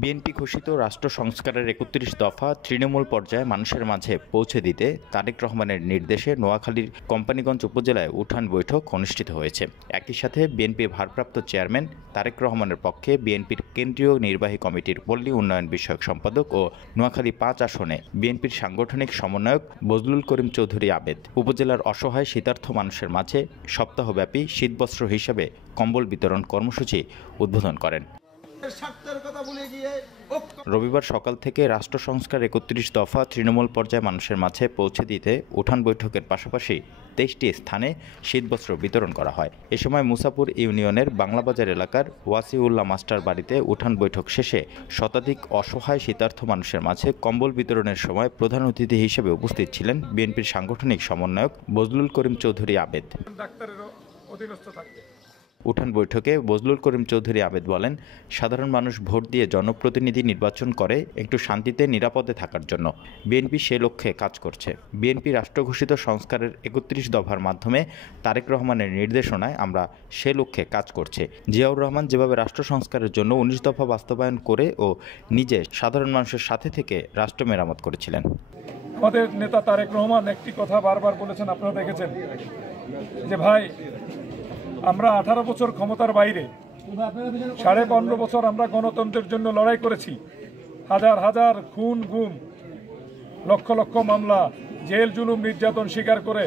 BNP ঘোষিত রাষ্ট্র সংস্কারের ৩১ দফা তৃণমূল পর্যায়ে মানুষের মাঝে পৌঁছে দিতে তারেক রহমানের নির্দেশে নোয়াখালীর কোম্পানীগঞ্জ উপজেলায় উঠান বৈঠক অনুষ্ঠিত হয়েছে। একই সাথে বিএনপির ভারপ্রাপ্ত চেয়ারম্যান তারেক রহমানের পক্ষে বিএনপির কেন্দ্রীয় নির্বাহী কমিটির পল্লী উন্নয়ন বিষয়ক সম্পাদক ও নোয়াখালী ৫ আসনে বিএনপির সাংগঠনিক সমন্বয়ক বজলুল করিম চৌধুরী আবেদ উপজেলার অসহায় শীতার্থ মানুষের মাঝে সপ্তাহব্যাপী শীতবস্ত্র হিসাবে কম্বল বিতরণ কর্মসূচি উদ্বোধন করেন। রবিবার সকাল থেকে রাষ্ট্র সংস্কার ৩১ দফা তৃণমূল পর্যায়ে মানুষের মাঝে পৌঁছে দিতে উঠান বৈঠকের পাশাপাশি ২৩টি স্থানে শীতবস্ত্র বিতরণ করা হয়। এ সময় মুসাপুর ইউনিয়নের বাংলাবাজার এলাকার ওয়াসিউল্লাহ মাস্টার বাড়িতে উঠান বৈঠক শেষে শতাধিক অসহায় শীতার্থ মানুষের মাঝে কম্বল বিতরণের সময় প্রধান অতিথি হিসেবে উপস্থিত ছিলেন বিএনপির সাংগঠনিক সমন্বয়ক বজলুল করিম চৌধুরী আবেদ। উঠান বৈঠকে বজলুল করিম চৌধুরী আবেদ বলেন, সাধারণ মানুষ ভোট দিয়ে জনপ্রতিনিধি নির্বাচন করে একটু শান্তিতে নিরাপদে থাকার জন্য। বিএনপি সে লক্ষ্যে কাজ করছে। বিএনপি রাষ্ট্র ঘোষিত সংস্কারের ৩১ দফার মাধ্যমে তারেক রহমানের নির্দেশনায় আমরা সে লক্ষ্যে কাজ করছি। জিয়াউর রহমান যেভাবে রাষ্ট্র সংস্কারের জন্য ১৯ দফা বাস্তবায়ন করে ও নিজে সাধারণ মানুষের সাথে থেকে রাষ্ট্র মেরামত করেছিলেন। আমাদের নেতা তারেক রহমান একটি কথা বারবার বলেছেন, আপনারা দেখেছেন যে ভাই, আমরা 18 বছর ক্ষমতার বাইরে, 15.5 বছর আমরা গণতন্ত্রের জন্য লড়াই করেছি। হাজার হাজার খুন গুম, লক্ষ লক্ষ মামলা, জেল জুলুম নির্যাতন স্বীকার করে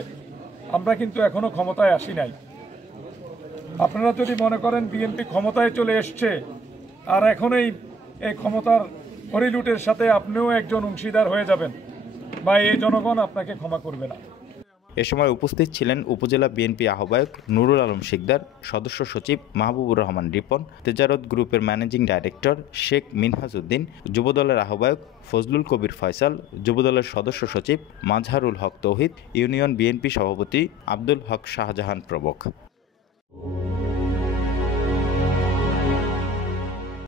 আমরা কিন্তু এখনো ক্ষমতায় আসি নাই। আপনারা যদি মনে করেন বিএনপি ক্ষমতায় চলে এসছে আর এখনই এই ক্ষমতার হরিলুটের সাথে আপনিও একজন অংশীদার হয়ে যাবেন, বা এই জনগণ আপনাকে ক্ষমা করবে না। এ সময় উপস্থিত ছিলেন উপজেলা বিএনপি আহ্বায়ক নুরুল আলম শিকদার, সদস্য সচিব মাহবুবুর রহমান রিপন, তেজারত গ্রুপের ম্যানেজিং ডাইরেক্টর শেখ মিনহাজ উদ্দিন, যুবদলের আহ্বায়ক ফজলুল কবির ফয়সাল, যুবদলের সদস্য সচিব মাজহারুল হক তৌহিদ, ইউনিয়ন বিএনপি সভাপতি আব্দুল হক শাহজাহান প্রমুখ।